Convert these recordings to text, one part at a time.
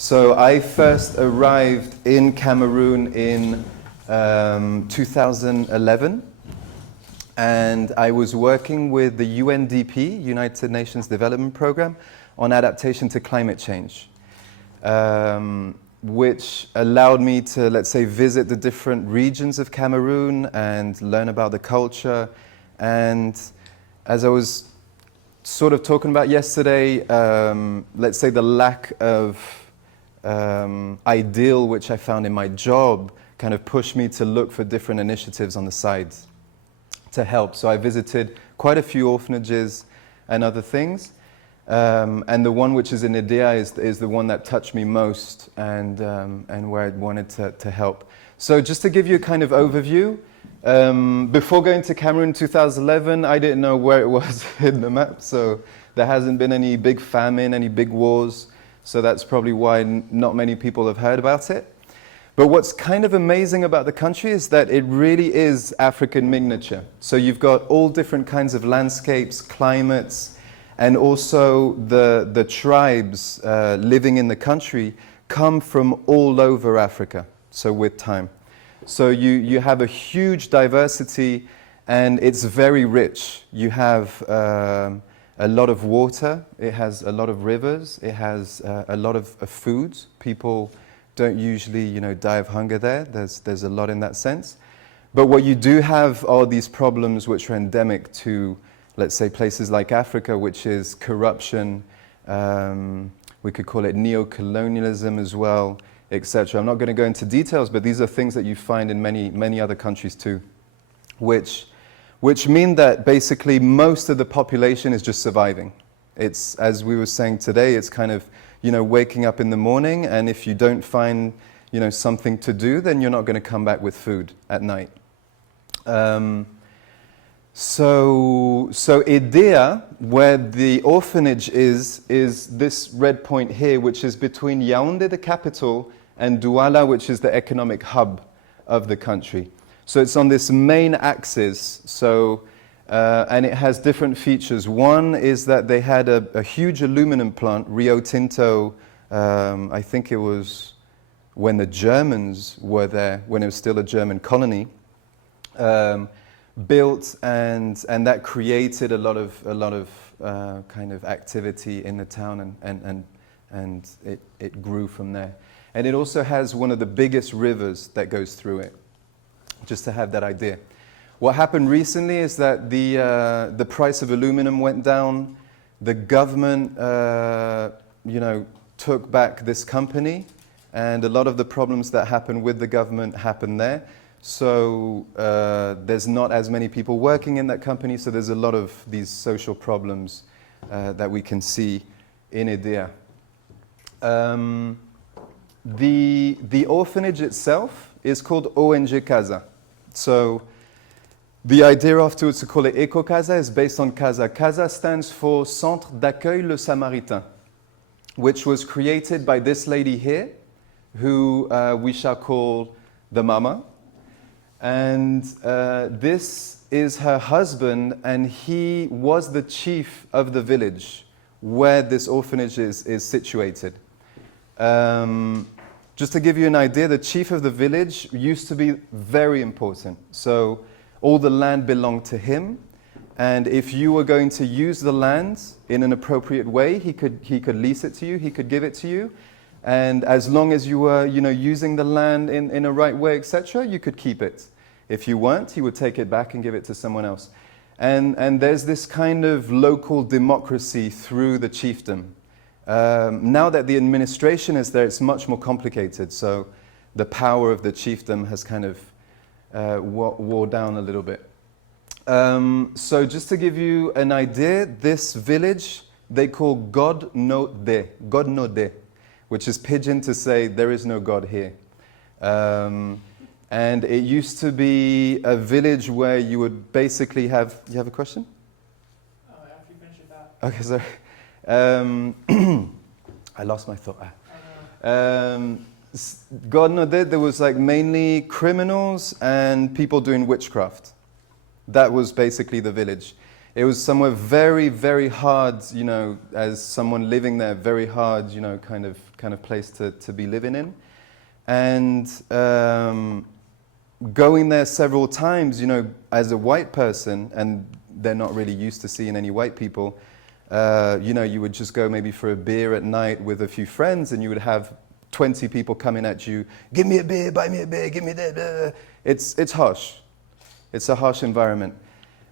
So I first arrived in Cameroon in 2011, and I was working with the UNDP, United Nations Development Programme, on adaptation to climate change, which allowed me to, let's say, visit the different regions of Cameroon and learn about the culture. And as I was sort of talking about yesterday, let's say the lack of ideal which I found in my job kind of pushed me to look for different initiatives on the side to help. So I visited quite a few orphanages and other things. And the one which is in Idea is the one that touched me most and where I wanted to help. So just to give you a kind of overview, before going to Cameroon in 2011, I didn't know where it was in the map. So there hasn't been any big famine, any big wars. So that's probably why not many people have heard about it. But what's kind of amazing about the country is that it really is African miniature. So you've got all different kinds of landscapes, climates, and also the tribes living in the country come from all over Africa, so with time. So you have a huge diversity, and it's very rich. You have a lot of water, it has a lot of rivers, it has a lot of food. People don't usually, die of hunger there. There's a lot in that sense. But what you do have are these problems which are endemic to, let's say, places like Africa, which is corruption, we could call it neo-colonialism as well, etc. I'm not going to go into details, but these are things that you find in many other countries too, which mean that basically most of the population is just surviving. It's, as we were saying today, it's kind of, waking up in the morning, and if you don't find, something to do, then you're not going to come back with food at night. So Idea, where the orphanage is this red point here, which is between Yaoundé, the capital, and Douala, which is the economic hub of the country. So it's on this main axis, and it has different features. One is that they had a huge aluminum plant, Rio Tinto, I think it was when the Germans were there, when it was still a German colony, built, and that created a lot of kind of activity in the town, and it grew from there. And it also has one of the biggest rivers that goes through it, just to have that idea. What happened recently is that the price of aluminum went down. The government, took back this company, and a lot of the problems that happened with the government happened there. So there's not as many people working in that company, so there's a lot of these social problems that we can see in Idea. The orphanage itself is called ONG Casa. So the idea afterwards to call it Eco-CASA is based on Casa. Casa stands for Centre d'accueil le Samaritain, which was created by this lady here, who we shall call the Mama. And this is her husband, and he was the chief of the village where this orphanage is situated. Just to give you an idea, the chief of the village used to be very important. So all the land belonged to him, and if you were going to use the land in an appropriate way, he could lease it to you, he could give it to you, and as long as you were, using the land in a right way, etc., you could keep it. If you weren't, he would take it back and give it to someone else. And there's this kind of local democracy through the chiefdom. Now that the administration is there, it's much more complicated. So the power of the chiefdom has kind of wore down a little bit. So just to give you an idea, this village they call God no de, which is pidgin to say there is no God here. And it used to be a village where you would basically have... You have a question? After you finish your thought. Okay, sorry. I lost my thought. God no de, there was like mainly criminals and people doing witchcraft. That was basically the village. It was somewhere very, very hard, as someone living there, very hard, kind of kind of place to be living in. And going there several times, you know, as a white person, and they're not really used to seeing any white people, you know, you would just go maybe for a beer at night with a few friends, and you would have 20 people coming at you, give me a beer, buy me a beer, give me that. It's harsh. It's a harsh environment.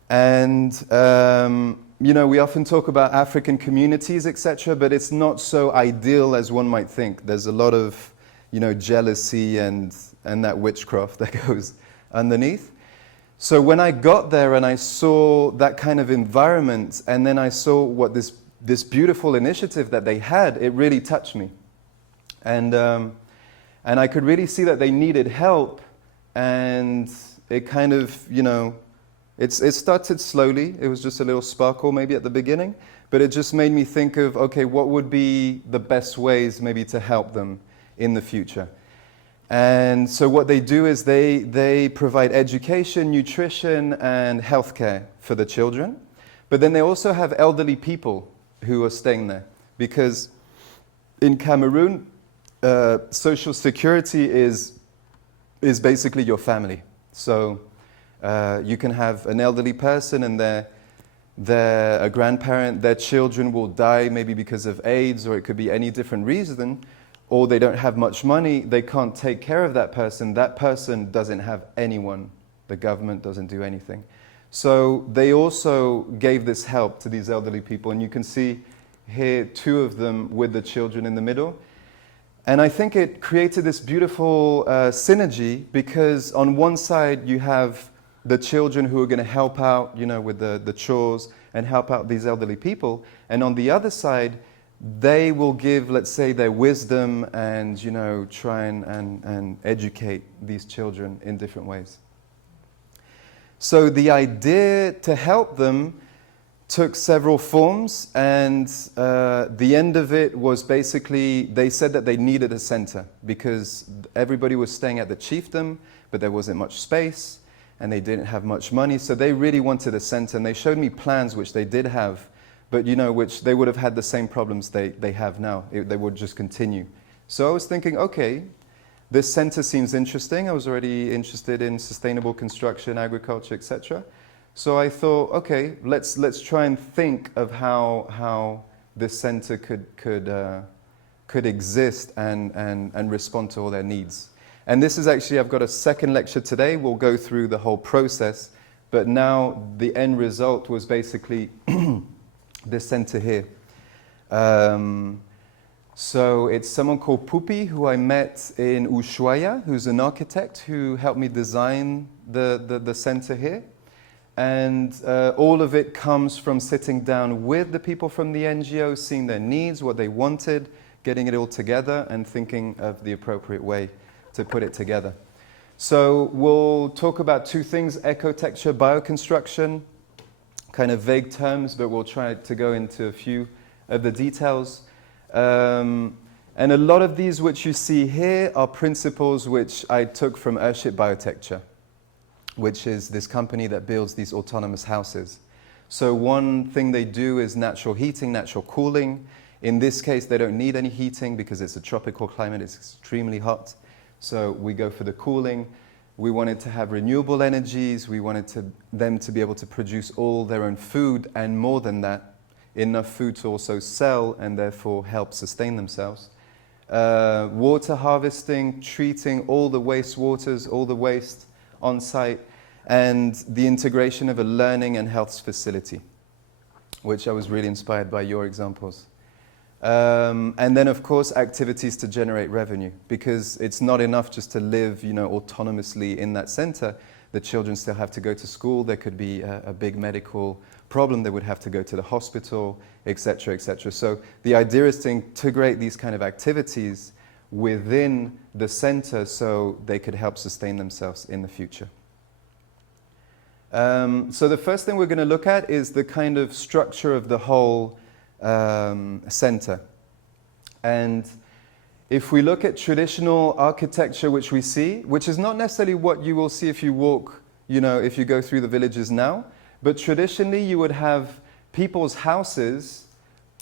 And, you know, we often talk about African communities, etc., but it's not so ideal as one might think. There's a lot of, you know, jealousy and that witchcraft that goes underneath. So when I got there and I saw that kind of environment, and then I saw what this beautiful initiative that they had, it really touched me. And I could really see that they needed help, and it kind of, you know, it started slowly. It was just a little sparkle maybe at the beginning, but it just made me think of, okay, what would be the best ways maybe to help them in the future? And so what they do is they provide education, nutrition, and healthcare for the children. But then they also have elderly people who are staying there. Because in Cameroon, social security is basically your family. So you can have an elderly person and they're a grandparent, their children will die maybe because of AIDS, or it could be any different reason, or they don't have much money, they can't take care of that person doesn't have anyone, the government doesn't do anything. So they also gave this help to these elderly people, and you can see here 2 of them with the children in the middle. And I think it created this beautiful synergy, because on one side you have the children who are going to help out, you know, with the chores and help out these elderly people, and on the other side they will give, let's say, their wisdom and, you know, try and educate these children in different ways. So the idea to help them took several forms, and the end of it was basically, they said that they needed a center because everybody was staying at the chiefdom, but there wasn't much space and they didn't have much money, so they really wanted a center, and they showed me plans which they did have, but, you know, which they would have had the same problems they have now. They would just continue. So I was thinking, okay, this center seems interesting. I was already interested in sustainable construction, agriculture, etc. So I thought, okay, let's try and think of how this center could exist and respond to all their needs. And this is actually, I've got a second lecture today. We'll go through the whole process, but now the end result was basically this center here. So it's someone called Pupi, who I met in Ushuaia, who's an architect who helped me design the center here. And all of it comes from sitting down with the people from the NGO, seeing their needs, what they wanted, getting it all together, and thinking of the appropriate way to put it together. So we'll talk about 2 things: ecotexture, bioconstruction, kind of vague terms, but we'll try to go into a few of the details. And a lot of these which you see here are principles which I took from Earthship Biotecture, which is this company that builds these autonomous houses. So one thing they do is natural heating, natural cooling. In this case, they don't need any heating because it's a tropical climate, it's extremely hot. So we go for the cooling. We wanted to have renewable energies. We wanted them to be able to produce all their own food, and more than that, enough food to also sell and therefore help sustain themselves. Water harvesting, treating all the wastewaters, all the waste on site, and the integration of a learning and health facility, which I was really inspired by your examples. And then, of course, activities to generate revenue, because it's not enough just to live, you know, autonomously in that center. The children still have to go to school. There could be a big medical problem. They would have to go to the hospital, etc., etc. So the idea is to integrate these kind of activities within the center so they could help sustain themselves in the future. So the first thing we're going to look at is the kind of structure of the whole center. And if we look at traditional architecture which we see, which is not necessarily what you will see if you walk, you know, if you go through the villages now, but traditionally you would have people's houses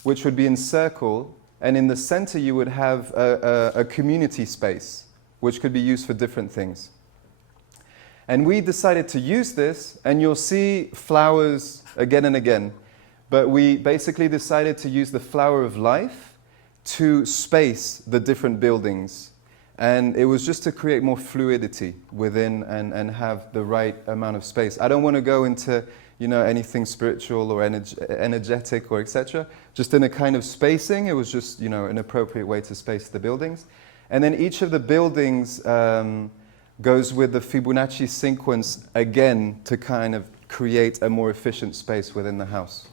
which would be in circle, and in the center you would have a community space, which could be used for different things. And we decided to use this, and you'll see flowers again and again, but we basically decided to use the flower of life to space the different buildings. And it was just to create more fluidity within and have the right amount of space. I don't want to go into anything spiritual or energetic or etc. Just in a kind of spacing, it was just an appropriate way to space the buildings. And then each of the buildings goes with the Fibonacci sequence again to kind of create a more efficient space within the house.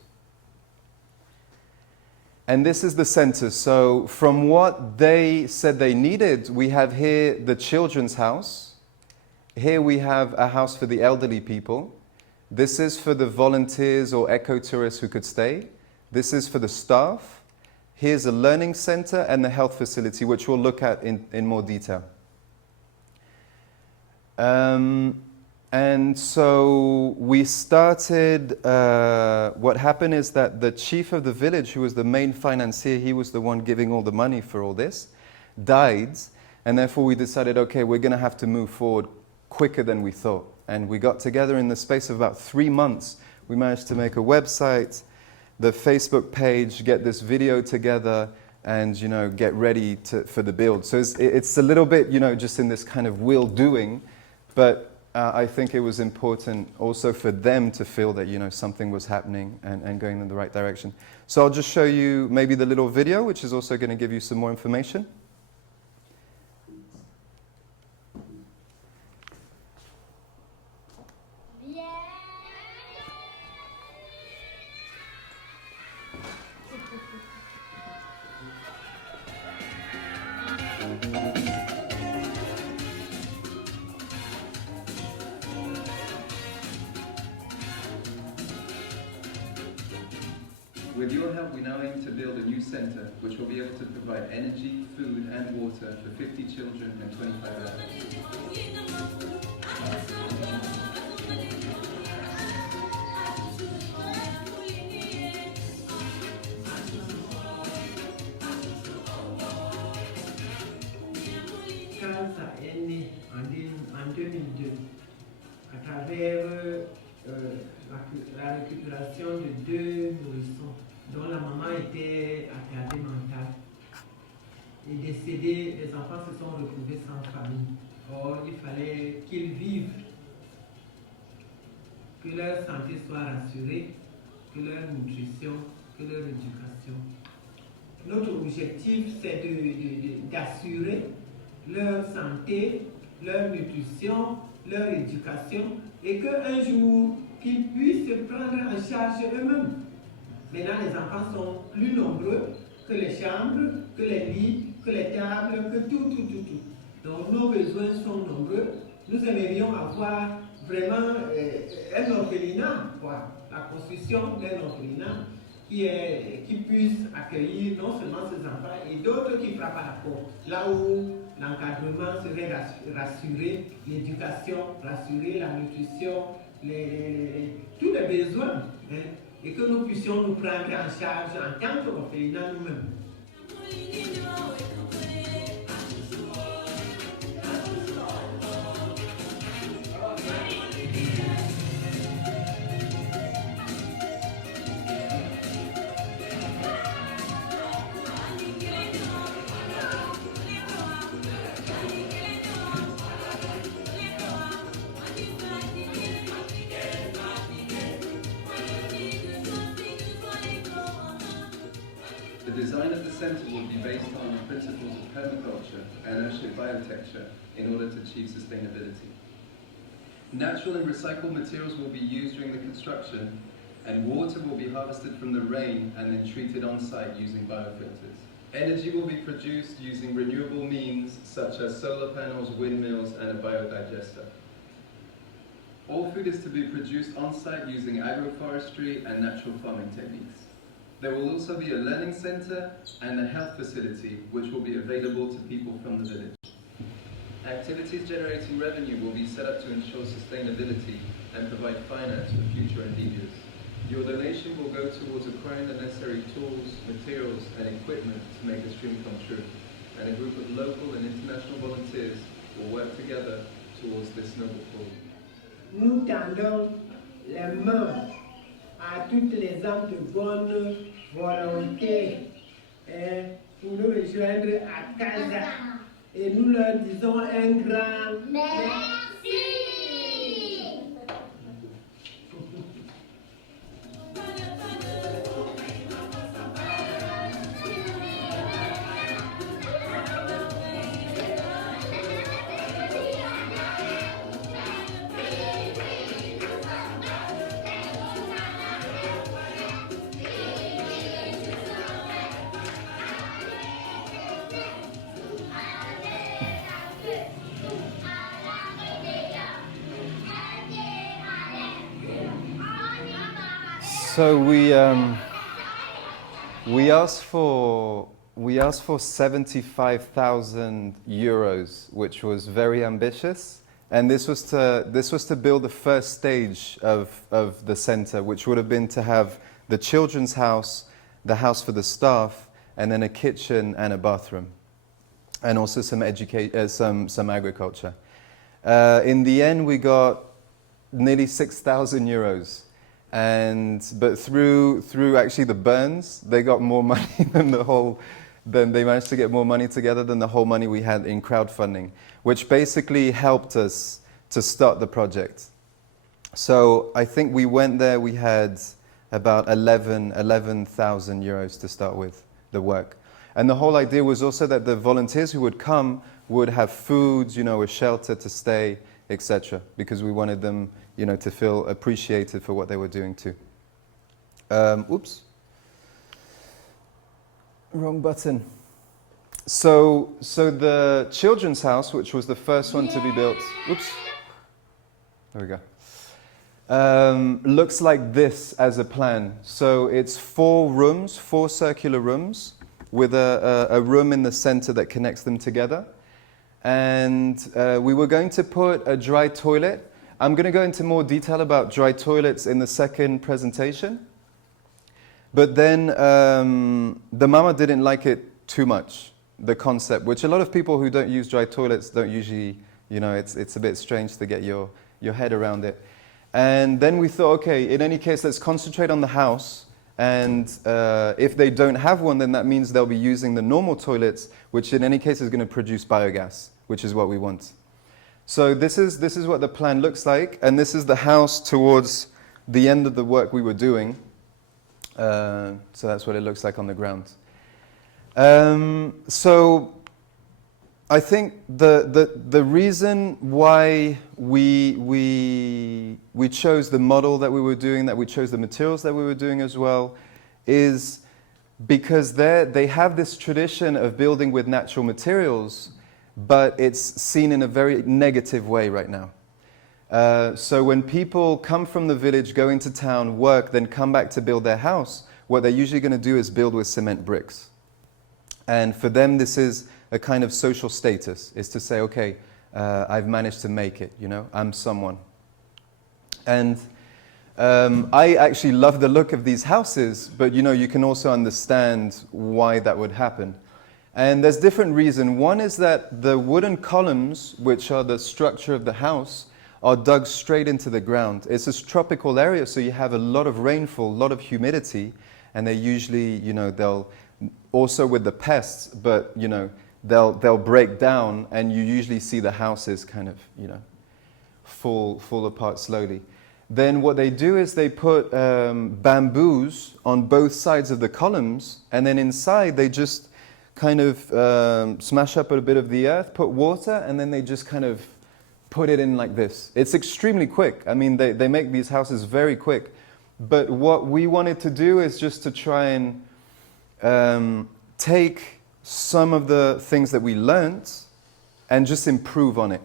And this is the center. So from what they said they needed, we have here the children's house. Here we have a house for the elderly people. This is for the volunteers or eco-tourists who could stay. This is for the staff. Here's a learning center and the health facility, which we'll look at in more detail. And so we started, what happened is that the chief of the village, who was the main financier, he was the one giving all the money for all this, died. And therefore we decided, okay, we're going to have to move forward quicker than we thought. And we got together in the space of about 3 months. We managed to make a website, the Facebook page, get this video together, and get ready for the build. So it's a little bit, just in this kind of will doing, but I think it was important also for them to feel that something was happening and going in the right direction. So I'll just show you maybe the little video, which is also going to give you some more information. With your help, we now aim to build a new centre which will be able to provide energy, food and water for 50 children and 25 adults. Casa est né en 2002 à travers la récupération de 2 nourrissons dont la maman était attardée mentale et décédée. Les enfants se sont retrouvés sans famille. Or, il fallait qu'ils vivent, que leur santé soit rassurée, que leur nutrition, que leur éducation. Notre objectif, c'est d'assurer leur santé, leur nutrition, leur éducation, et qu'un jour, qu'ils puissent se prendre en charge eux-mêmes. Maintenant, les enfants sont plus nombreux que les chambres, que les lits, que les tables, que tout. Donc, nos besoins sont nombreux. Nous aimerions avoir vraiment un orphelinat, quoi. La construction d'un orphelinat qui puisse accueillir non seulement ces enfants et d'autres qui frappent à la porte. Là où l'encadrement serait rassuré, l'éducation rassurée, la nutrition, tous les besoins, hein, et que nous puissions nous prendre en charge en tant qu'orphelinat nous-mêmes. The design of the centre will be based on the principles of permaculture and ocean biotecture in order to achieve sustainability. Natural and recycled materials will be used during the construction, and water will be harvested from the rain and then treated on site using biofilters. Energy will be produced using renewable means such as solar panels, windmills and a biodigester. All food is to be produced on site using agroforestry and natural farming techniques. There will also be a learning centre and a health facility which will be available to people from the village. Activities generating revenue will be set up to ensure sustainability and provide finance for future endeavours. Your donation will go towards acquiring the necessary tools, materials and equipment to make the stream come true. And a group of local and international volunteers will work together towards this noble cause. Nous tendons les mains à toutes les âmes de bonne volonté pour nous rejoindre à Casa. Et nous leur disons un grand merci. So we asked for 75,000 euros, which was very ambitious, and this was to build the first stage of the center, which would have been to have the children's house, the house for the staff, and then a kitchen and a bathroom, and also some agriculture. In the end, we got nearly 6,000 euros. But through actually the burns, they got more money than they managed to get more money together than the whole money we had in crowdfunding, which basically helped us to start the project. So I think we went there, we had about 11,000 euros to start with the work. And the whole idea was also that the volunteers who would come would have food, a shelter to stay, etc., because we wanted them to feel appreciated for what they were doing too. Oops. Wrong button. So the children's house, which was the first one to be built, oops, there we go, looks like this as a plan. So it's 4 rooms, 4 circular rooms, with a room in the center that connects them together. And we were going to put a dry toilet. I'm going to go into more detail about dry toilets in the second presentation. But then the mama didn't like it too much, the concept, which a lot of people who don't use dry toilets don't usually, it's a bit strange to get your head around it. And then we thought, okay, in any case, let's concentrate on the house. And if they don't have one, then that means they'll be using the normal toilets, which in any case is going to produce biogas, which is what we want. So this is what the plan looks like, and this is the house towards the end of the work we were doing. So that's what it looks like on the ground. So I think the reason why we chose the model that we were doing, that we chose the materials that we were doing as well, is because they have this tradition of building with natural materials, but it's seen in a very negative way right now. So when people come from the village, go into town, work, then come back to build their house, what they're usually going to do is build with cement bricks. And for them, this is a kind of social status, is to say, okay, I've managed to make it, I'm someone. And I actually love the look of these houses, but you can also understand why that would happen. And there's different reasons. One is that the wooden columns, which are the structure of the house, are dug straight into the ground. It's a tropical area, so you have a lot of rainfall, a lot of humidity, and they usually, they'll also with the pests, but they'll break down, and you usually see the houses kind of, fall apart slowly. Then what they do is they put bamboos on both sides of the columns, and then inside they just kind of smash up a bit of the earth, put water, and then they just kind of put it in like this. It's extremely quick. I mean, they make these houses very quick. But what we wanted to do is just to try and take some of the things that we learned and just improve on it.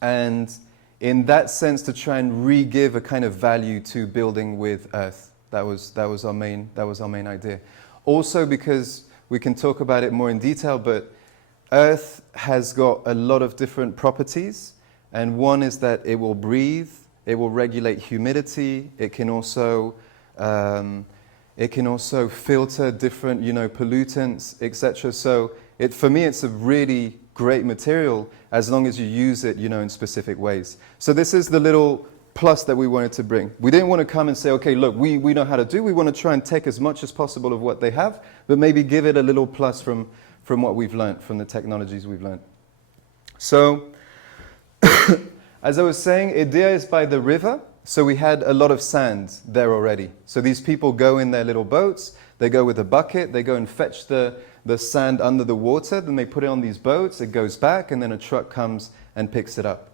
And in that sense, to try and re-give a kind of value to building with earth. That was our main idea. Also because we can talk about it more in detail, but earth has got a lot of different properties, and one is that it will breathe, It will regulate humidity. It can also filter different, pollutants, etc. So for me, it's a really great material as long as you use it, in specific ways. So this is the little plus that we wanted to bring. We didn't want to come and say, okay, look, we know how to do. We want to try and take as much as possible of what they have, but maybe give it a little plus from what we've learned, from the technologies we've learned. So, as I was saying, Idea is by the river, so we had a lot of sand there already. So these people go in their little boats, they go with a bucket, they go and fetch the sand under the water, then they put it on these boats, it goes back, and then a truck comes and picks it up.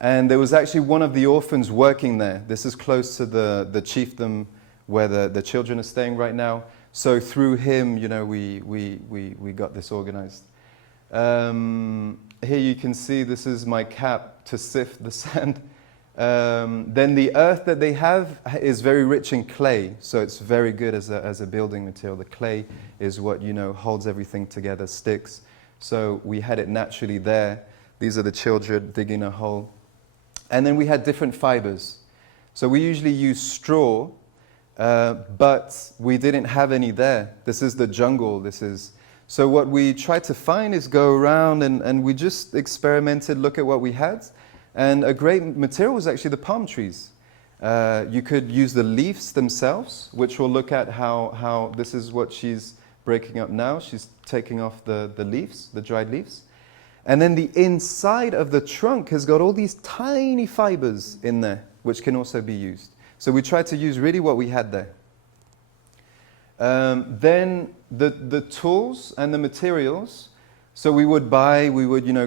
And there was actually one of the orphans working there. This is close to the chiefdom where the children are staying right now. So through him, we got this organized. Here you can see this is my cap to sift the sand. Then the earth that they have is very rich in clay, so it's very good as a building material. The clay is what holds everything together, sticks. So we had it naturally there. These are the children digging a hole. And then we had different fibers. So we usually use straw, but we didn't have any there. This is the jungle. So what we tried to find is go around and we just experimented, look at what we had. And a great material was actually the palm trees. You could use the leaves themselves, which we'll look at how this is what she's breaking up now. She's taking off the leaves, the dried leaves. And then the inside of the trunk has got all these tiny fibers in there, which can also be used. So we tried to use really what we had there. Then the tools and the materials. So we would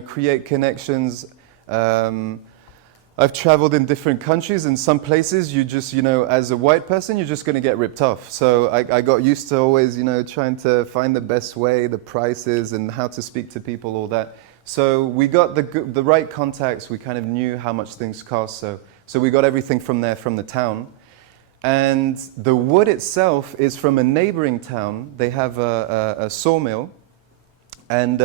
create connections. I've traveled in different countries, and some places you just, as a white person, you're just going to get ripped off. So I got used to always, trying to find the best way, the prices, and how to speak to people, all that. So we got the right contacts. We kind of knew how much things cost. So we got everything from there, from the town. And the wood itself is from a neighboring town. They have a sawmill. And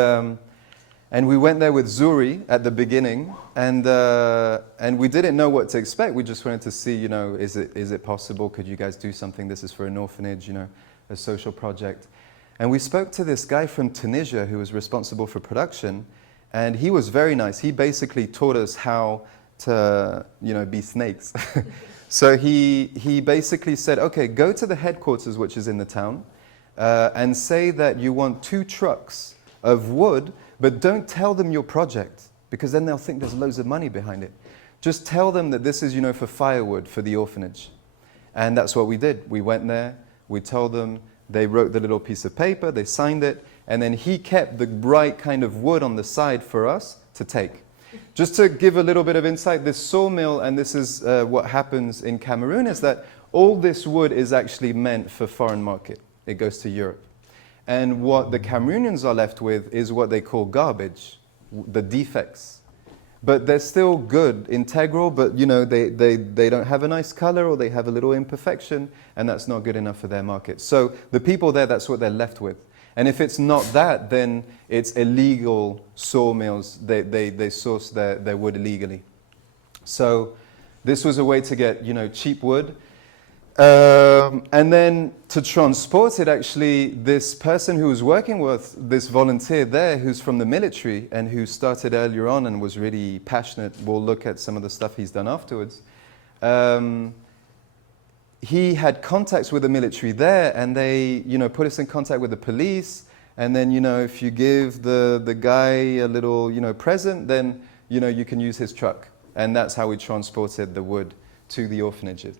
we went there with Zuri at the beginning. And we didn't know what to expect. We just wanted to see, is it possible? Could you guys do something? This is for an orphanage, a social project. And we spoke to this guy from Tunisia who was responsible for production. And he was very nice. He basically taught us how to, be snakes. So he basically said, okay, go to the headquarters, which is in the town, and say that you want 2 trucks of wood, but don't tell them your project, because then they'll think there's loads of money behind it. Just tell them that this is, for firewood for the orphanage. And that's what we did. We went there, we told them, they wrote the little piece of paper, they signed it, and then he kept the right kind of wood on the side for us to take. Just to give a little bit of insight, this sawmill, and this is what happens in Cameroon, is that all this wood is actually meant for foreign market. It goes to Europe. And what the Cameroonians are left with is what they call garbage, the defects. But they're still good, integral, but they don't have a nice color, or they have a little imperfection, and that's not good enough for their market. So the people there, that's what they're left with. And if it's not that, then it's illegal sawmills. They source their wood illegally. So this was a way to get, cheap wood. And then to transport it, actually, this person who was working with this volunteer there, who's from the military and who started earlier on and was really passionate, we'll look at some of the stuff he's done afterwards. He had contacts with the military there, and they, put us in contact with the police. And then, if you give the guy a little, present, then, you can use his truck. And that's how we transported the wood to the orphanages.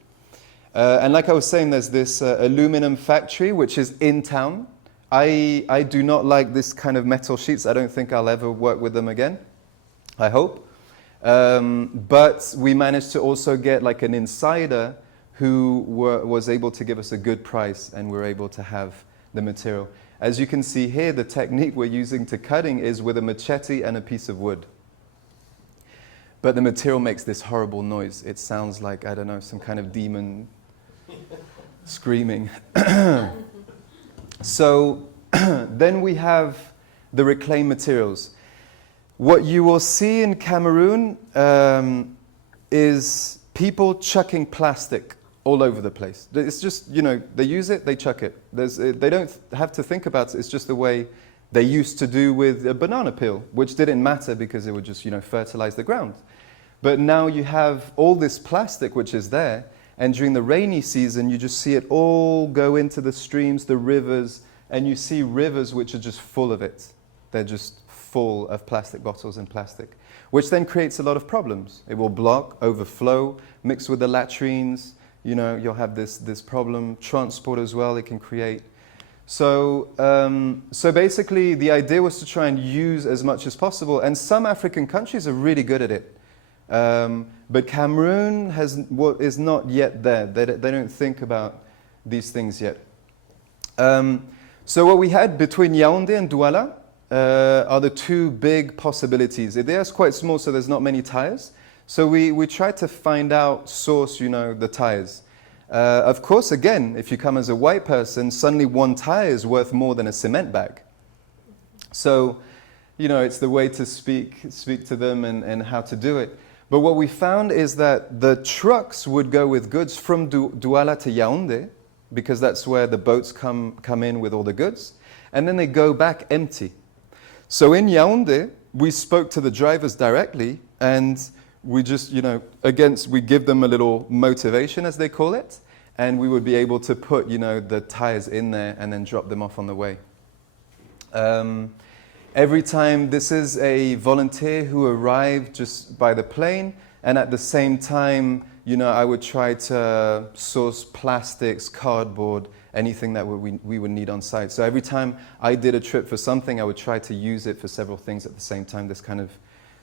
And like I was saying, there's this aluminum factory, which is in town. I do not like this kind of metal sheets. I don't think I'll ever work with them again. I hope. But we managed to also get like an insider who was able to give us a good price, and we're able to have the material. As you can see here, the technique we're using to cutting is with a machete and a piece of wood. But the material makes this horrible noise. It sounds like, I don't know, some kind of demon screaming. So then we have the reclaimed materials. What you will see in Cameroon is people chucking plastic all over the place. It's just, you know, they use it, they chuck it. They don't have to think about it. It's just the way they used to do with a banana peel, which didn't matter because it would just, you know, fertilize the ground. But now you have all this plastic which is there, and during the rainy season, you just see it all go into the streams, the rivers, and you see rivers which are just full of it. They're just full of plastic bottles and plastic, which then creates a lot of problems. It will block, overflow, mix with the latrines. You know, you'll have this problem. Transport as well, it can create. So basically, the idea was to try and use as much as possible. And some African countries are really good at it. But Cameroon is not yet there. They don't think about these things yet. So what we had between Yaoundé and Douala are the two big possibilities. Idea is quite small, so there's not many tires. So we tried to find out, source, you know, the tires. Of course, again, if you come as a white person, suddenly one tire is worth more than a cement bag. So, you know, it's the way to speak to them and how to do it. But what we found is that the trucks would go with goods from Douala to Yaoundé, because that's where the boats come in with all the goods, and then they go back empty. So in Yaoundé, we spoke to the drivers directly, and we just, you know, we give them a little motivation, as they call it, and we would be able to put, you know, the tires in there and then drop them off on the way. Every time, this is a volunteer who arrived just by the plane, and at the same time, you know, I would try to source plastics, cardboard, anything that we would need on site. So every time I did a trip for something, I would try to use it for several things at the same time, this kind of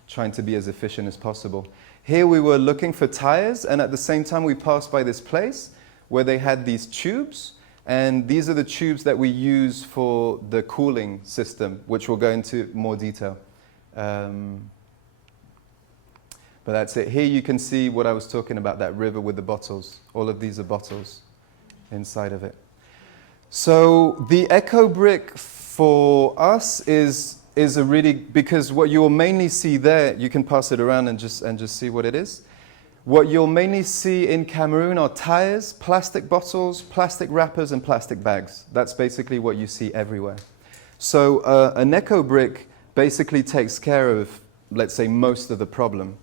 trying to be as efficient as possible. Here we were looking for tires, and at the same time we passed by this place where they had these tubes, and these are the tubes that we use for the cooling system, which we'll go into more detail. But that's it. Here you can see what I was talking about, that river with the bottles. All of these are bottles inside of it. So the eco brick for us is a really, because what you'll mainly see there, you can pass it around and just see what it is. What you'll mainly see in Cameroon are tires, plastic bottles, plastic wrappers, and plastic bags. That's basically what you see everywhere. So an eco brick basically takes care of, let's say, most of the problem.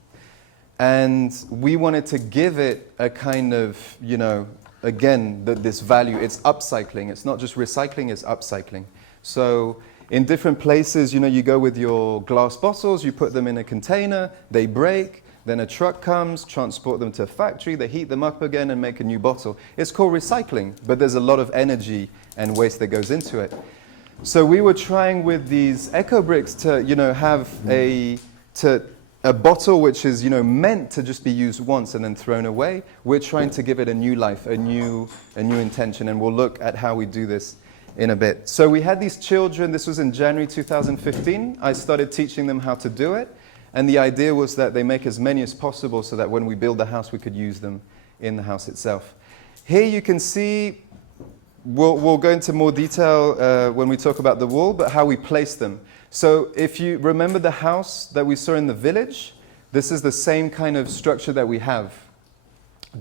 And we wanted to give it a kind of, you know, again, this value. It's upcycling. It's not just recycling, it's upcycling. So in different places, you know, you go with your glass bottles, you put them in a container, they break, then a truck comes, transport them to a factory, they heat them up again and make a new bottle. It's called recycling, but there's a lot of energy and waste that goes into it. So we were trying with these eco bricks to, you know, have a bottle which is, you know, meant to just be used once and then thrown away. We're trying to give it a new life, a new intention, and we'll look at how we do this in a bit. So we had these children, this was in January 2015. I started teaching them how to do it, and the idea was that they make as many as possible so that when we build the house, we could use them in the house itself. Here you can see, we'll go into more detail when we talk about the wall, but how we place them. So if you remember the house that we saw in the village, this is the same kind of structure that we have,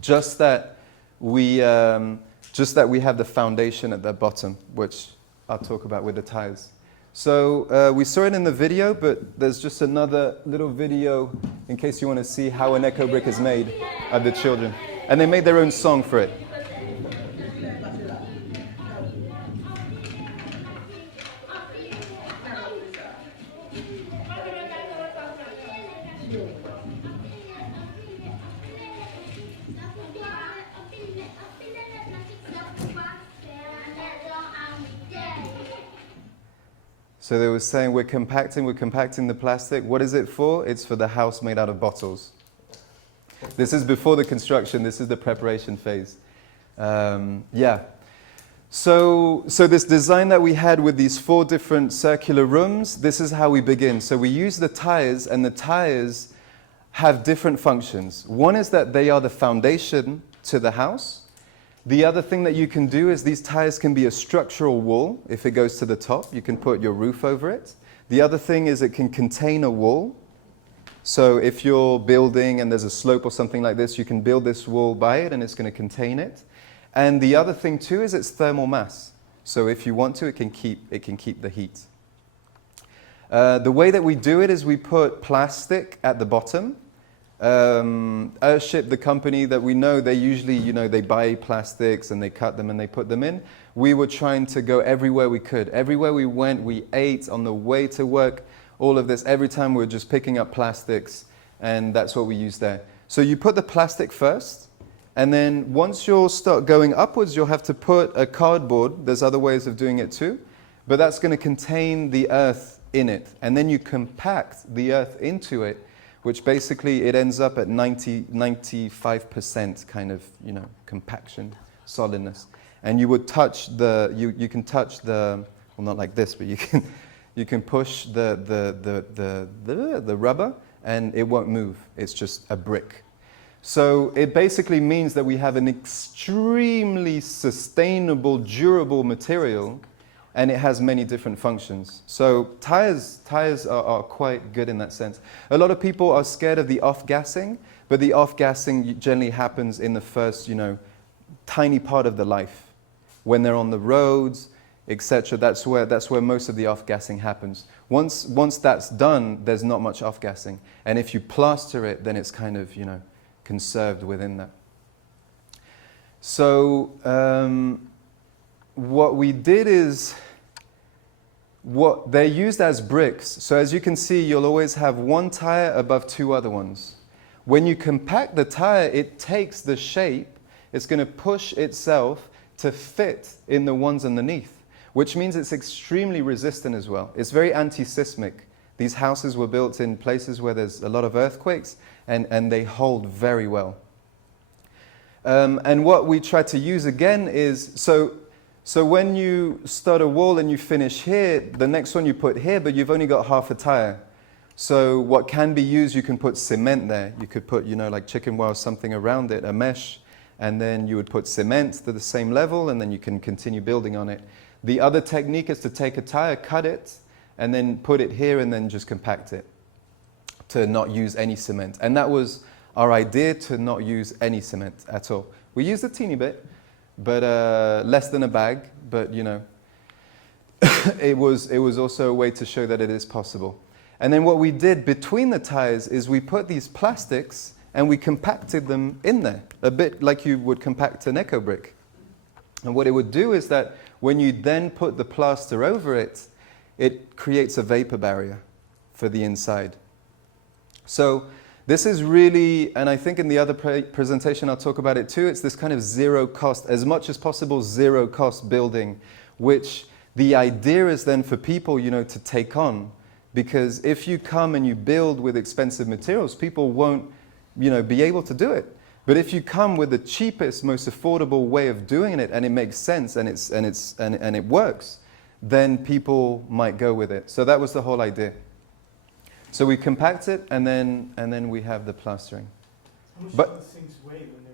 just that we have the foundation at the bottom, which I'll talk about with the ties. So we saw it in the video, but there's just another little video in case you want to see how an eco brick is made of the children. And they made their own song for it. So they were saying, we're compacting the plastic. What is it for? It's for the house made out of bottles. This is before the construction. This is the preparation phase. Yeah. So this design that we had with these 4 different circular rooms, this is how we begin. So we use the tires, and the tires have different functions. One is that they are the foundation to the house. The other thing that you can do is these tires can be a structural wall. If it goes to the top, you can put your roof over it. The other thing is it can contain a wall. So if you're building and there's a slope or something like this, you can build this wall by it and it's going to contain it. And the other thing too is it's thermal mass. So if you want to, it can keep the heat. The way that we do it is we put plastic at the bottom. Earthship, the company that we know, they usually, they buy plastics and they cut them and they put them in. We were trying to go everywhere we could. Everywhere we went, we ate on the way to work. All of this, every time we were just picking up plastics, and that's what we used there. So you put the plastic first, and then once you'll start going upwards, you'll have to put a cardboard. There's other ways of doing it too, but that's going to contain the earth in it. And then you compact the earth into it, which basically it ends up at 95% kind of, compaction, solidness. And you would touch you can touch the, well, not like this, but you can push the rubber and it won't move. It's just a brick. So it basically means that we have an extremely sustainable, durable material, and it has many different functions. So tires are quite good in that sense. A lot of people are scared of the off-gassing, but the off-gassing generally happens in the first, tiny part of the life. When they're on the roads, etc. That's where most of the off-gassing happens. Once that's done, there's not much off-gassing. And if you plaster it, then it's kind of, conserved within that. So what we did is, they're used as bricks. So as you can see, you'll always have one tire above two other ones. When you compact the tire, it takes the shape, it's going to push itself to fit in the ones underneath, which means it's extremely resistant as well. It's very anti-seismic. These houses were built in places where there's a lot of earthquakes, and they hold very well. And what we try to use again is, so when you start a wall and you finish here, the next one you put here, but you've only got half a tire. So what can be used, you can put cement there. You could put, like chicken wire, something around it, a mesh, and then you would put cement to the same level, and then you can continue building on it. The other technique is to take a tire, cut it, and then put it here, and then just compact it to not use any cement. And that was our idea, to not use any cement at all. We used a teeny bit, but less than a bag, but it was also a way to show that it is possible. And then what we did between the tires is we put these plastics and we compacted them in there, a bit like you would compact an eco brick. And what it would do is that when you then put the plaster over it, it creates a vapor barrier for the inside. So this is really, and I think in the other presentation I'll talk about it too, it's this kind of zero cost, as much as possible zero cost building, which the idea is then for people, to take on. Because if you come and you build with expensive materials, people won't, be able to do it. But if you come with the cheapest, most affordable way of doing it, and it makes sense, and it works, then people might go with it. So that was the whole idea. So we compact it, and then we have the plastering. How much But do those things weigh when they're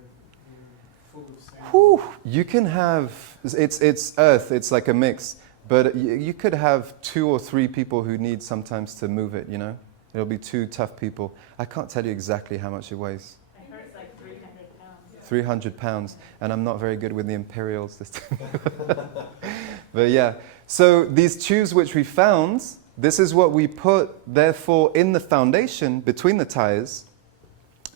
full of sand? Whew, you can have, it's earth, it's like a mix, but you could have 2 or 3 people who need sometimes to move it, It'll be 2 tough people. I can't tell you exactly how much it weighs. I heard it's like 300 pounds. 300 pounds, and I'm not very good with the imperials this time. But yeah, so these tubes which we found, this is what we put, therefore, in the foundation between the tires,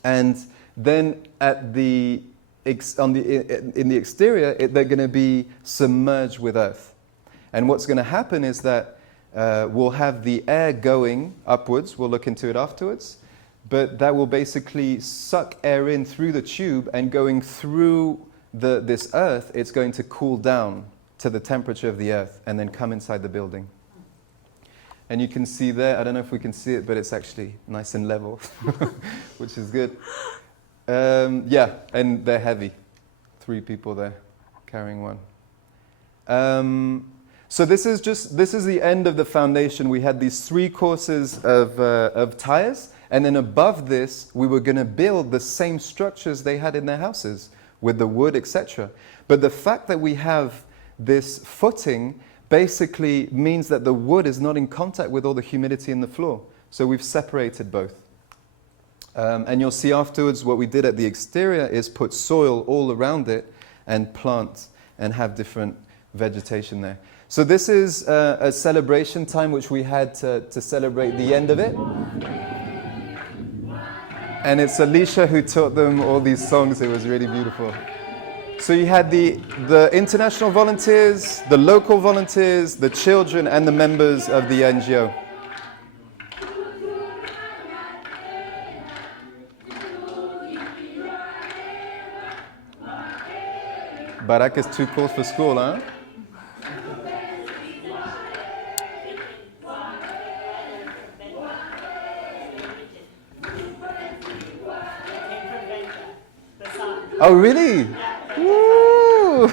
and then in the exterior, they're going to be submerged with earth. And what's going to happen is that we'll have the air going upwards. We'll look into it afterwards. But that will basically suck air in through the tube, and going through this earth, it's going to cool down to the temperature of the earth and then come inside the building. And you can see there, I don't know if we can see it, but it's actually nice and level, which is good. Yeah, and they're heavy. 3 people there carrying one. So this is the end of the foundation. We had these 3 courses of tires, and then above this, we were going to build the same structures they had in their houses with the wood, etc. But the fact that we have this footing basically means that the wood is not in contact with all the humidity in the floor. So we've separated both. And you'll see afterwards what we did at the exterior is put soil all around it and plant and have different vegetation there. So this is a celebration time which we had to celebrate the end of it. And it's Alicia who taught them all these songs. It was really beautiful. So you had the international volunteers, the local volunteers, the children, and the members of the NGO. Barak is too cool for school, huh? Oh, really? Woo!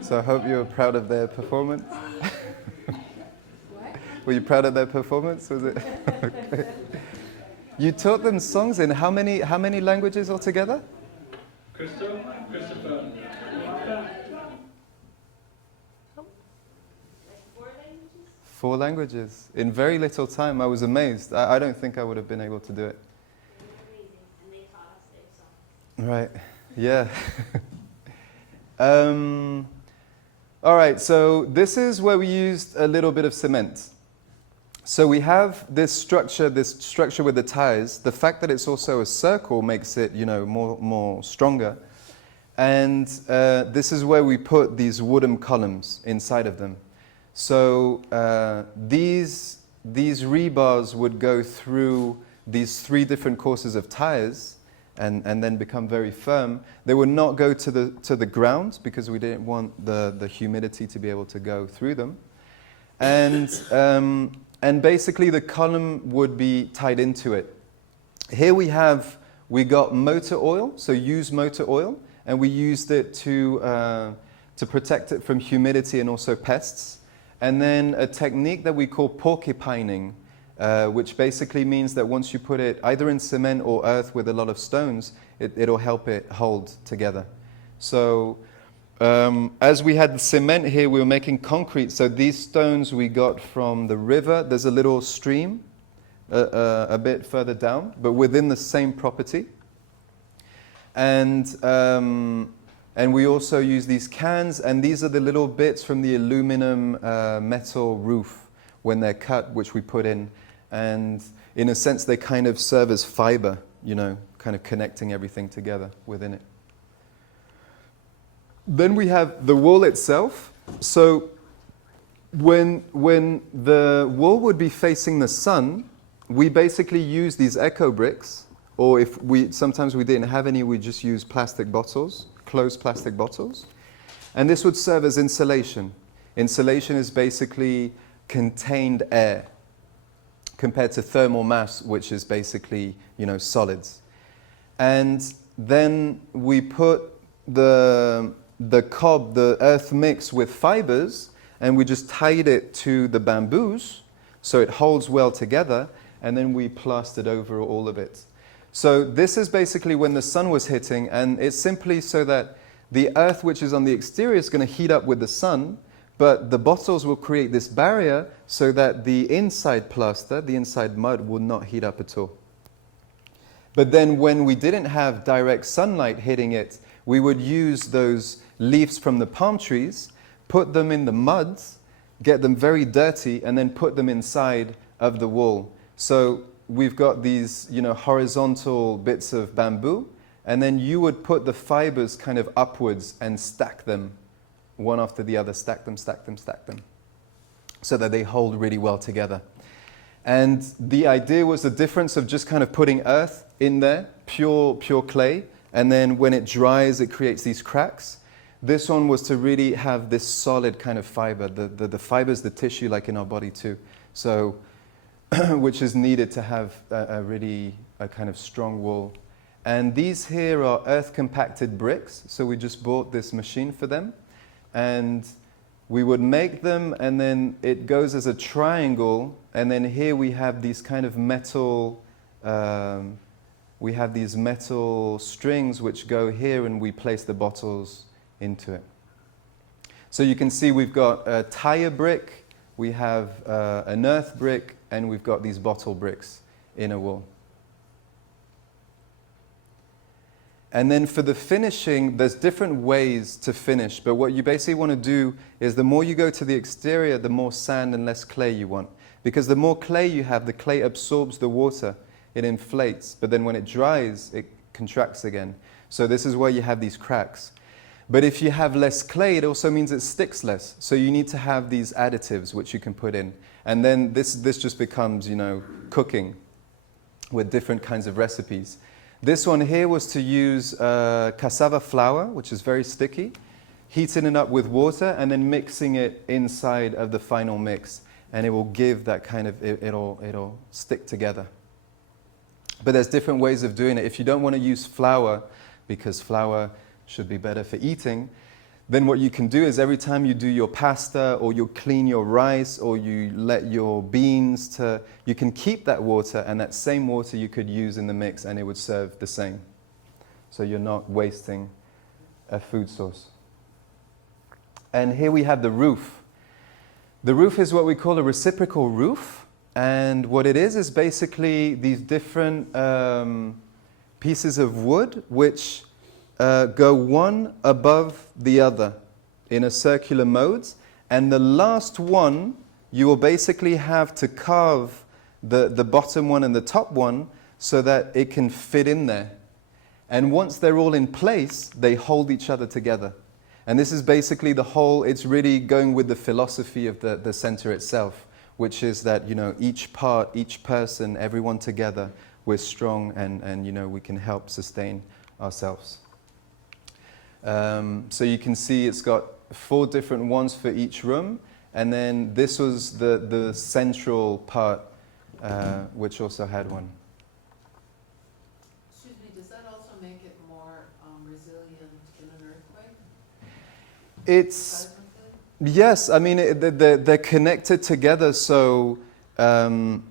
So I hope you were proud of their performance. What? Were you proud of their performance? Was it? Okay. You taught them songs in how many languages altogether? Christopher. 4 languages in very little time. I was amazed. I don't think I would have been able to do it. And they taught us their songs. Right. Yeah. All right. So this is where we used a little bit of cement. So we have this structure with the tires. The fact that it's also a circle makes it, more stronger. And this is where we put these wooden columns inside of them. So these rebars would go through these 3 different courses of tires and then become very firm. They would not go to the ground because we didn't want the humidity to be able to go through them. And basically the column would be tied into it. Here we got motor oil, so used motor oil, and we used it to protect it from humidity and also pests. And then a technique that we call porcupining, which basically means that once you put it either in cement or earth with a lot of stones, it'll help it hold together. So as we had the cement here, we were making concrete. So these stones we got from the river. There's a little stream a bit further down, but within the same property. And we also use these cans, and these are the little bits from the aluminum metal roof when they're cut, which we put in. And in a sense, they kind of serve as fiber, kind of connecting everything together within it. Then we have the wall itself. So when the wall would be facing the sun, we basically use these eco bricks, or sometimes we didn't have any, we just use plastic bottles. Closed plastic bottles, and this would serve as insulation. Insulation is basically contained air compared to thermal mass, which is basically solids. And then we put the cob, the earth mix with fibers, and we just tied it to the bamboos so it holds well together, and then we plastered over all of it. So this is basically when the sun was hitting, and it's simply so that the earth which is on the exterior is going to heat up with the sun, but the bottles will create this barrier so that the inside plaster, the inside mud, will not heat up at all. But then when we didn't have direct sunlight hitting it, we would use those leaves from the palm trees, put them in the mud, get them very dirty, and then put them inside of the wall. So we've got these, horizontal bits of bamboo, and then you would put the fibers kind of upwards and stack them one after the other, stack them, so that they hold really well together. And the idea was the difference of just kind of putting earth in there pure clay, and then when it dries, it creates these cracks. This one was to really have this solid kind of fiber. The fiber is the tissue like in our body too. So, which is needed to have a kind of strong wool. And these here are earth compacted bricks. So we just bought this machine for them. And we would make them, and then it goes as a triangle. And then here we have these kind of metal, we have these metal strings which go here, and we place the bottles into it. So you can see we've got a tire brick, we have an earth brick, and we've got these bottle bricks in a wall. And then for the finishing, there's different ways to finish, but what you basically want to do is the more you go to the exterior, the more sand and less clay you want. Because the more clay you have, the clay absorbs the water, it inflates, but then when it dries, it contracts again. So this is why you have these cracks. But if you have less clay, it also means it sticks less. So you need to have these additives which you can put in. And then this just becomes, cooking with different kinds of recipes. This one here was to use cassava flour, which is very sticky, heating it up with water and then mixing it inside of the final mix. And it will give that kind of, it'll stick together. But there's different ways of doing it. If you don't want to use flour, because flour should be better for eating, then what you can do is every time you do your pasta or you clean your rice or you let your beans you can keep that water, and that same water you could use in the mix and it would serve the same. So you're not wasting a food source. And here we have the roof. The roof is what we call a reciprocal roof. And what it is basically these different pieces of wood which go one above the other in a circular mode. And the last one, you will basically have to carve the bottom one and the top one so that it can fit in there. And once they're all in place, they hold each other together. And this is basically it's really going with the philosophy of the center itself, which is that, each part, each person, everyone together, we're strong and we can help sustain ourselves. So you can see it's got 4 different ones for each room, and then this was the central part, which also had one. Excuse me, does that also make it more resilient in an earthquake? It's yes, I mean they're connected together, so it'll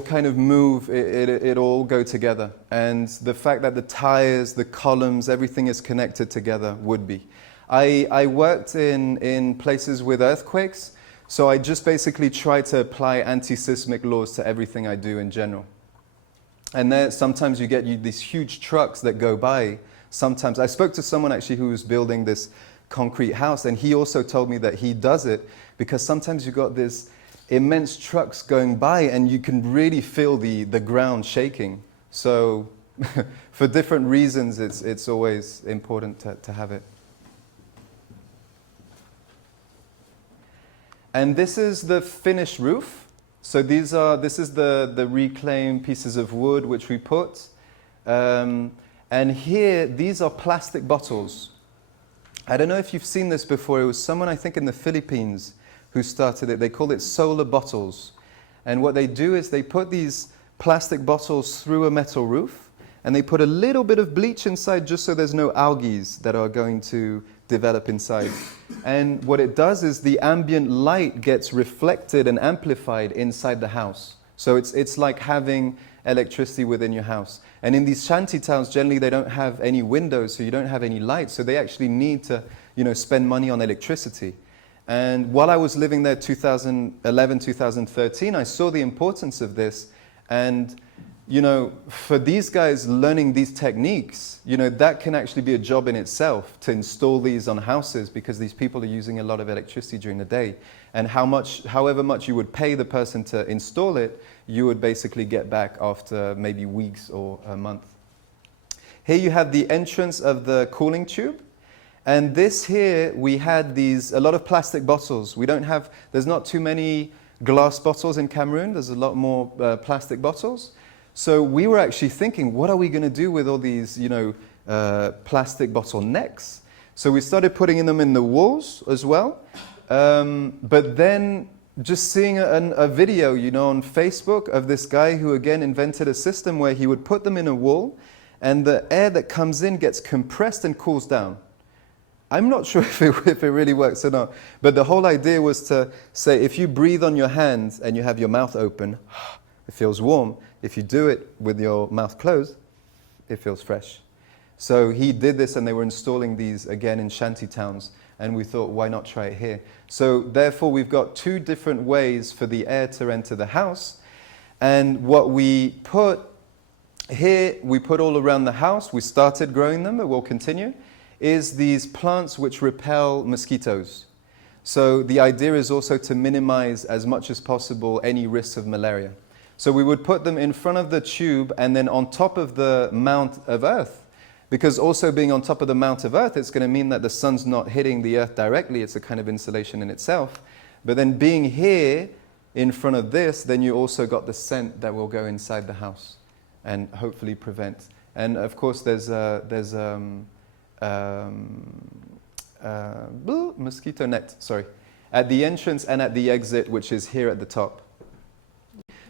kind of move, it'll all go together. And the fact that the tires, the columns, everything is connected together would be. I worked in places with earthquakes, so I just basically try to apply anti-seismic laws to everything I do in general. And there, sometimes you get these huge trucks that go by. Sometimes, I spoke to someone actually who was building this concrete house, and he also told me that he does it because sometimes you've got this immense trucks going by and you can really feel the ground shaking. So for different reasons, it's always important to have it. And this is the finished roof. So this is the reclaimed pieces of wood which we put. And here, these are plastic bottles. I don't know if you've seen this before. It was someone, I think, in the Philippines who started it. They called it solar bottles. And what they do is they put these plastic bottles through a metal roof, and they put a little bit of bleach inside just so there's no algae that are going to develop inside. And what it does is the ambient light gets reflected and amplified inside the house. So it's like having electricity within your house. And in these shanty towns, generally they don't have any windows, so you don't have any light. So they actually need to, spend money on electricity. And while I was living there 2011, 2013, I saw the importance of this. And, for these guys learning these techniques, that can actually be a job in itself to install these on houses, because these people are using a lot of electricity during the day. And however much you would pay the person to install it, you would basically get back after maybe weeks or a month. Here you have the entrance of the cooling tube. And this here, we had a lot of plastic bottles. There's not too many glass bottles in Cameroon. There's a lot more plastic bottles. So we were actually thinking, what are we going to do with all these, plastic bottlenecks? So we started putting them in the walls as well. But then just seeing a video, on Facebook of this guy who again invented a system where he would put them in a wall and the air that comes in gets compressed and cools down. I'm not sure if it really works or not, but the whole idea was to say if you breathe on your hands and you have your mouth open, it feels warm. If you do it with your mouth closed, it feels fresh. So he did this and they were installing these again in shanty towns. And we thought, why not try it here? So therefore, we've got two different ways for the air to enter the house. And what we put here, we put all around the house, we started growing them, but we'll continue, is these plants which repel mosquitoes. So the idea is also to minimize as much as possible any risks of malaria. So we would put them in front of the tube and then on top of the mount of earth. Because also being on top of the mount of earth, it's going to mean that the sun's not hitting the earth directly. It's a kind of insulation in itself. But then being here in front of this, then you also got the scent that will go inside the house and hopefully prevent. And of course, there's mosquito net, at the entrance and at the exit, which is here at the top.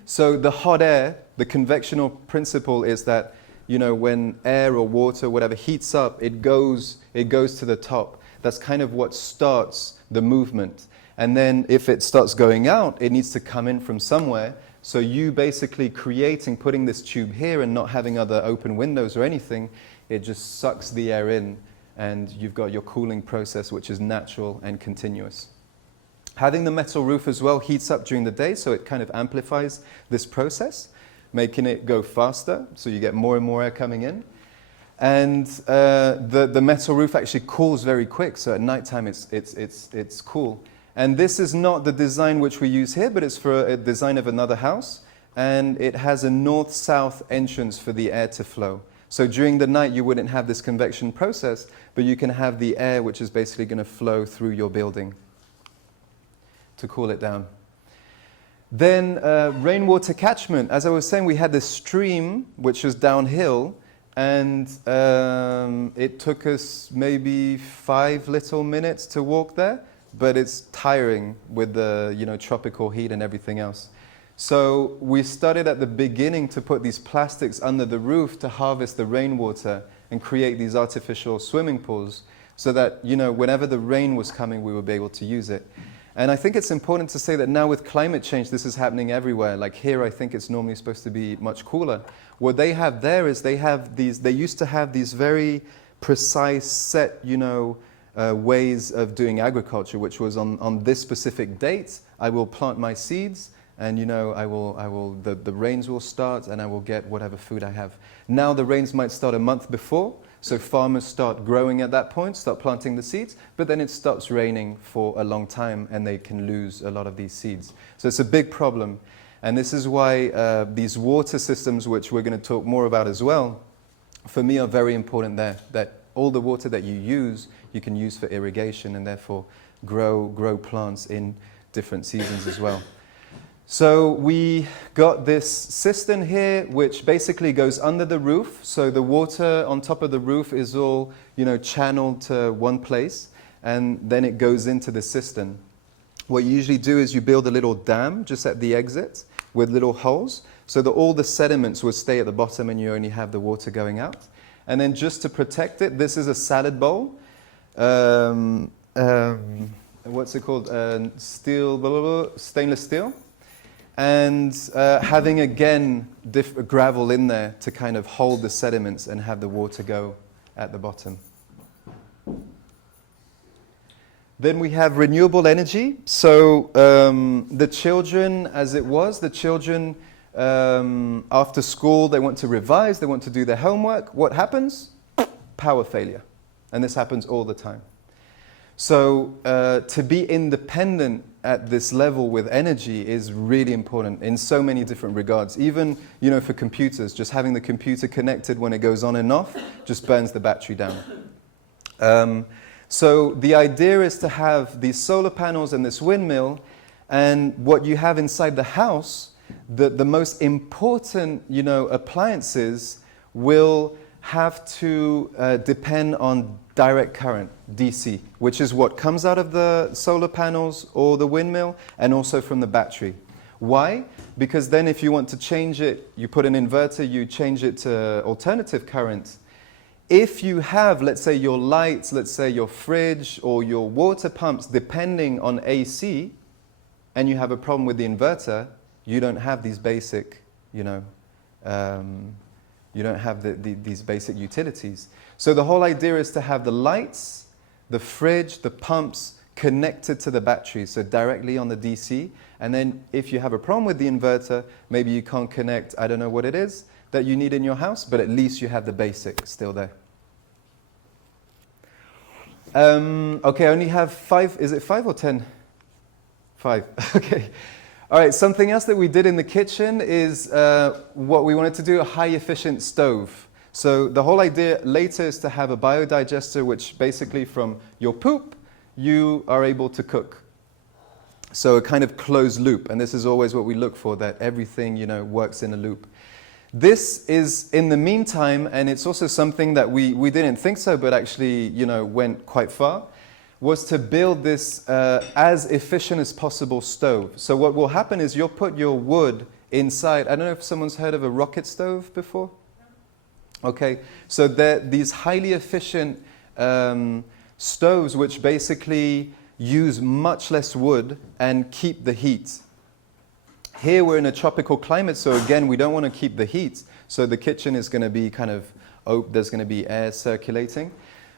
So the hot air, the convectional principle is that when air or water, whatever, heats up, it goes to the top. That's kind of what starts the movement. And then if it starts going out, it needs to come in from somewhere. So you basically putting this tube here and not having other open windows or anything, it just sucks the air in and you've got your cooling process, which is natural and continuous. Having the metal roof as well heats up during the day, so it kind of amplifies this process, making it go faster, so you get more and more air coming in. And the metal roof actually cools very quick, so at nighttime it's cool. And this is not the design which we use here, but it's for a design of another house. And it has a north-south entrance for the air to flow. So during the night you wouldn't have this convection process, but you can have the air which is basically going to flow through your building to cool it down. Then rainwater catchment. As I was saying, we had this stream which was downhill, and it took us maybe 5 little minutes to walk there, but it's tiring with the tropical heat and everything else. So we started at the beginning to put these plastics under the roof to harvest the rainwater and create these artificial swimming pools so that whenever the rain was coming, we would be able to use it. And I think it's important to say that now with climate change, this is happening everywhere. Like here, I think it's normally supposed to be much cooler. What they have there is they used to have these very precise set, ways of doing agriculture, which was on this specific date, I will plant my seeds and, the rains will start and I will get whatever food I have. Now the rains might start a month before. So farmers start growing at that point, start planting the seeds, but then it stops raining for a long time and they can lose a lot of these seeds. So it's a big problem. And this is why these water systems, which we're going to talk more about as well, for me are very important there. That all the water that you can use for irrigation and therefore grow plants in different seasons as well. So we got this cistern here, which basically goes under the roof. So the water on top of the roof is all, channeled to one place, and then it goes into the cistern. What you usually do is you build a little dam just at the exit with little holes, so that all the sediments would stay at the bottom and you only have the water going out. And then just to protect it, this is a salad bowl. What's it called? Stainless steel. And having again gravel in there to kind of hold the sediments and have the water go at the bottom. Then we have renewable energy. So the children, after school, they want to revise, they want to do their homework. What happens? Power failure. And this happens all the time. So to be independent at this level with energy is really important in so many different regards. Even, for computers, just having the computer connected when it goes on and off just burns the battery down. So the idea is to have these solar panels and this windmill, and what you have inside the house the most important, appliances will have to depend on direct current, DC, which is what comes out of the solar panels or the windmill and also from the battery. Why? Because then if you want to change it, you put an inverter, you change it to alternative current. If you have, let's say, your lights, let's say your fridge or your water pumps depending on AC, and you have a problem with the inverter, you don't have these basic, you don't have these basic utilities. So the whole idea is to have the lights, the fridge, the pumps connected to the battery, so directly on the DC. And then if you have a problem with the inverter, maybe you can't connect, I don't know what it is that you need in your house, but at least you have the basic still there. Okay, I only have 5, is it 5 or 10? 5, okay. All right, something else that we did in the kitchen is what we wanted to do, a high efficient stove. So the whole idea later is to have a biodigester, which basically from your poop, you are able to cook. So a kind of closed loop, and this is always what we look for, that everything, works in a loop. This is in the meantime, and it's also something that we didn't think so, but actually, went quite far, was to build this as efficient as possible stove. So what will happen is you'll put your wood inside. I don't know if someone's heard of a rocket stove before? Okay, so they're these highly efficient stoves which basically use much less wood and keep the heat. Here we're in a tropical climate, so again, we don't want to keep the heat. So the kitchen is going to be kind of, there's going to be air circulating.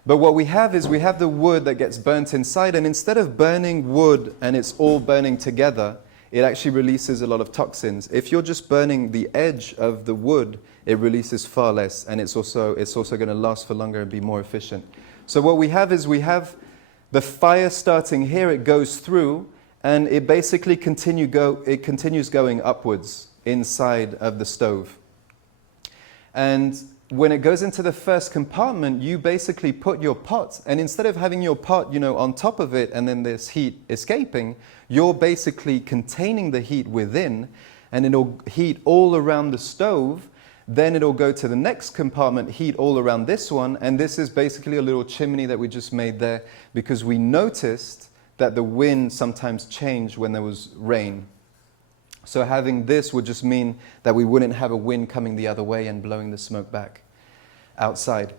But what we have is we have the wood that gets burnt inside, and instead of burning wood and it's all burning together, it actually releases a lot of toxins. If you're just burning the edge of the wood, it releases far less, and it's also going to last for longer and be more efficient. So what we have is we have the fire starting here, it goes through, and it basically continues going upwards inside of the stove. And when it goes into the first compartment, you basically put your pot, and instead of having your pot, on top of it and then there's heat escaping, you're basically containing the heat within, and it'll heat all around the stove. Then it'll go to the next compartment, heat all around this one, and this is basically a little chimney that we just made there because we noticed that the wind sometimes changed when there was rain. So having this would just mean that we wouldn't have a wind coming the other way and blowing the smoke back outside.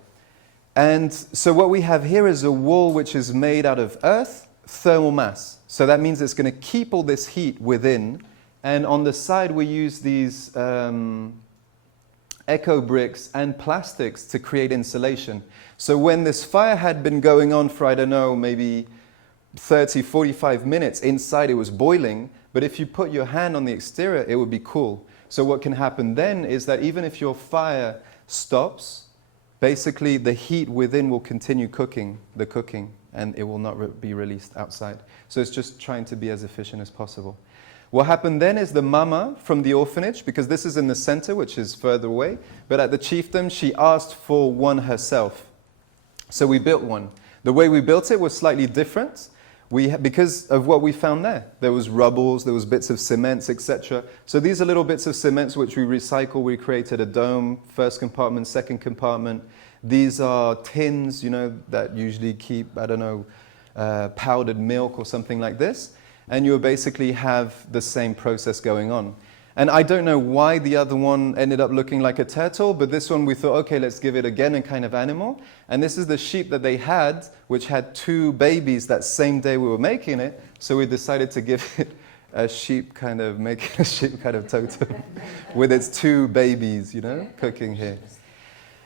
And so what we have here is a wall which is made out of earth, thermal mass. So that means it's going to keep all this heat within. And on the side we use these eco bricks and plastics to create insulation. So when this fire had been going on for, I don't know, maybe 30, 45 minutes, inside it was boiling, but if you put your hand on the exterior, it would be cool. So what can happen then is that even if your fire stops, basically the heat within will continue cooking, and it will not be released outside. So it's just trying to be as efficient as possible. What happened then is the mama from the orphanage, because this is in the center, which is further away, but at the chiefdom, she asked for one herself. So we built one. The way we built it was slightly different. Because of what we found there. There was rubbles, there was bits of cements, etc. So these are little bits of cements which we recycle. We created a dome, first compartment, second compartment. These are tins, that usually keep, I don't know, powdered milk or something like this. And you basically have the same process going on. And I don't know why the other one ended up looking like a turtle, but this one we thought, okay, let's give it again a kind of animal. And this is the sheep that they had, which had 2 babies that same day we were making it. So we decided to give it a sheep kind of, making a sheep kind of totem with its 2 babies, cooking here.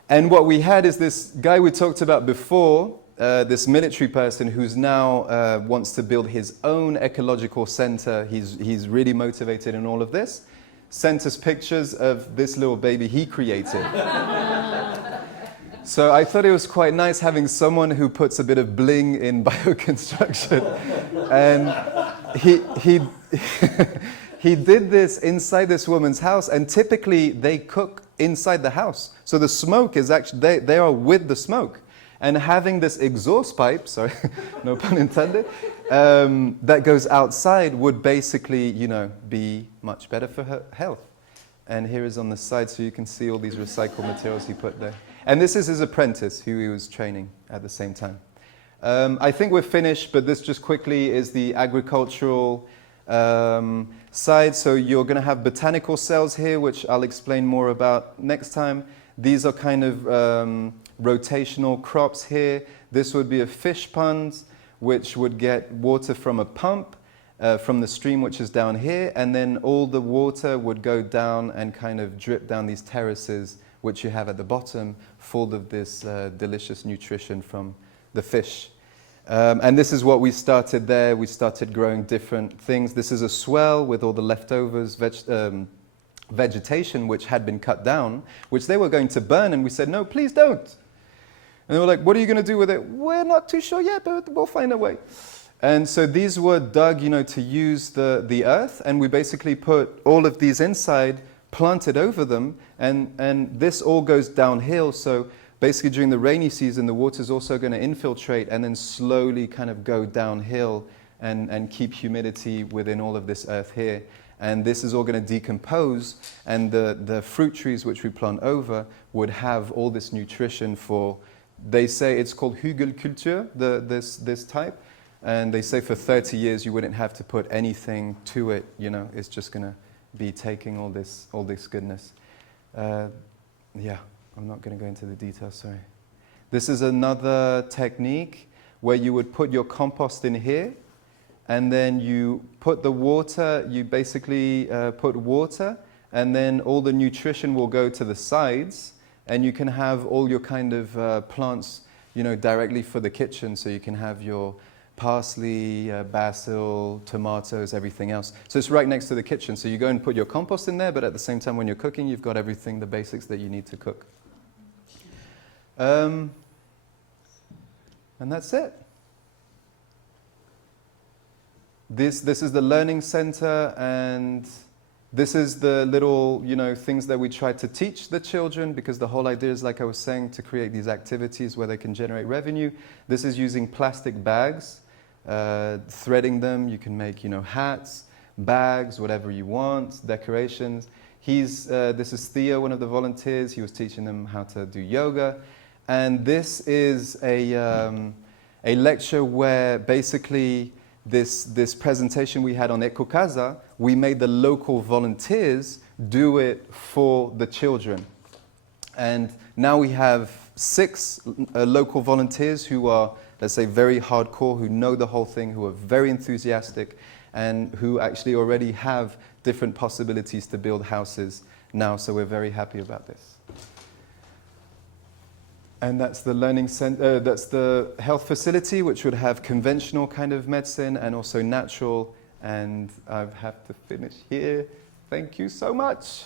And what we had is this guy we talked about before, this military person who's now wants to build his own ecological center. He's really motivated in all of this. Sent us pictures of this little baby he created. So I thought it was quite nice having someone who puts a bit of bling in bioconstruction. And he did this inside this woman's house, and typically they cook inside the house. So the smoke is actually, they are with the smoke. And having this exhaust pipe, sorry, no pun intended, that goes outside would basically, you know, be much better for her health. And here is on the side, so you can see all these recycled materials he put there. And this is his apprentice, who he was training at the same time. I think we're finished, but this just quickly is the agricultural side. So you're going to have botanical cells here, which I'll explain more about next time. These are kind of rotational crops here. This would be a fish pond, which would get water from a pump from the stream, which is down here, and then all the water would go down and kind of drip down these terraces, which you have at the bottom, full of this delicious nutrition from the fish. And this is what we started there. We started growing different things. This is a swell with all the leftovers, vegetation which had been cut down, which they were going to burn, and we said, no, please don't. And they were like, what are you going to do with it? We're not too sure yet, but we'll find a way. And so these were dug, you know, to use the earth, and we basically put all of these inside, planted over them, and this all goes downhill. So basically during the rainy season, the water is also going to infiltrate and then slowly kind of go downhill and keep humidity within all of this earth here. And this is all going to decompose, and the fruit trees which we plant over would have all this nutrition for, they say it's called Hügelkultur, this type. And they say for 30 years you wouldn't have to put anything to it, you know, it's just going to be taking all this goodness. Yeah, I'm not going to go into the details, sorry. This is another technique where you would put your compost in here, and then you put the water, you basically put water, and then all the nutrition will go to the sides, and you can have all your kind of plants, you know, directly for the kitchen, so you can have your parsley, basil, tomatoes, everything else. So it's right next to the kitchen. So you go and put your compost in there, but at the same time when you're cooking, you've got everything, the basics that you need to cook. And that's it. This is the learning center, and this is the little, you know, things that we try to teach the children, because the whole idea is, like I was saying, to create these activities where they can generate revenue. This is using plastic bags, threading them. You can make, you know, hats, bags, whatever you want, decorations. This is Theo, one of the volunteers. He was teaching them how to do yoga. And this is a lecture where basically this presentation we had on Eco-CASA, we made the local volunteers do it for the children. And now we have 6 local volunteers who are, let's say, very hardcore, who know the whole thing, who are very enthusiastic, and who actually already have different possibilities to build houses now. So we're very happy about this. And that's the learning center, that's the health facility, which would have conventional kind of medicine and also natural. And I have to finish here. Thank you so much.